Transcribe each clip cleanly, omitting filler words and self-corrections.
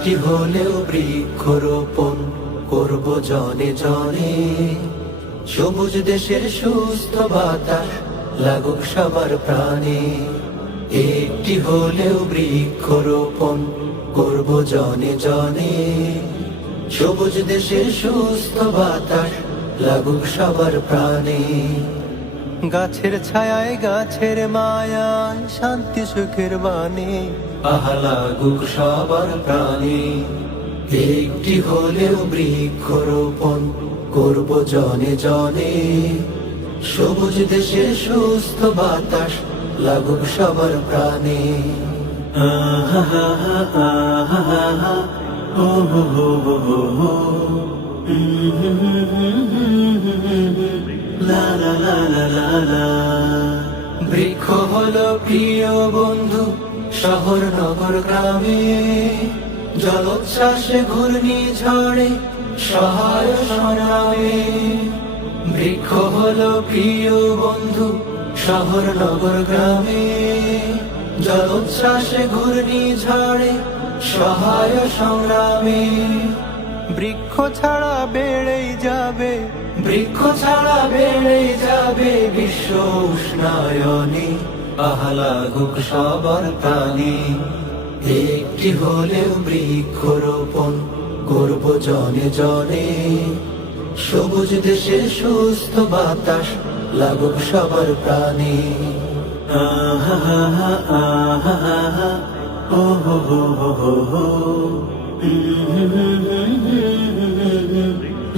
একটি হলেও বৃক্ষরোপণ করব জনে জনে। সবুজ দেশের সুস্থ বাতাস লাগুক সবার প্রাণে। একটি হলেও বৃক্ষরোপণ করব জনে জনে। সবুজ দেশের সুস্থ বাতাস লাগুক সবার প্রাণে। গাছের ছায়ায় গাছের মায়ায় শান্তি সুখের বাণী আহা লাগুক সবার প্রাণে। একটি হলেও বৃক্ষরোপণ করব জনে জনে। সবুজ দেশের সুস্থ বাতাস লাগুক সবার প্রাণে। আহা হা হা আহা হা হা ও হো হো হো হো লা লা লা লা লা লা। বৃক্ষ হলো প্রিয় বন্ধু শহর নগর গ্রামে। জলোচ্ছ্বাসে ঘূর্ণিঝড়ে সহায় সংগ্রামে। বৃক্ষ হলো প্রিয় বন্ধু শহর নগর গ্রামে। জলোচ্ছ্বাসে ঘূর্ণিঝড়ে সহায় সংগ্রামে। বৃক্ষ ছাড়া বেড়েই যাবে, বৃক্ষ ছাড়া বেড়েই যাবে বিশ্ব উষ্ণায়নে। আহা লাগুক সবার প্রাণে। একটি হলেও বৃক্ষরোপণ করব জনে জনে। সবুজ দেশের সুস্থ বাতাস লাগুক সবার প্রাণে। আহা হা হা আহা হা হা ও হো হো হো হো হো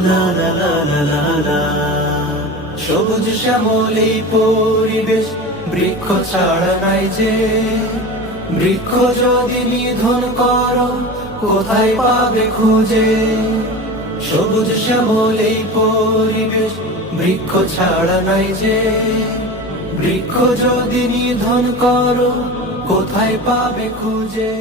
লা লা লা লা লা লা। সবুজ শ্যামলী পরিবেশ বৃক্ষ ছাড়া নাই যে। বৃক্ষ যদি নিধন করো কোথায় পাবে খুঁজে। সবুজ শ্যামলী পরিবেশ বৃক্ষ ছাড়া নাই যে। বৃক্ষ যদি নিধন করো কোথায় পাবে খুঁজে।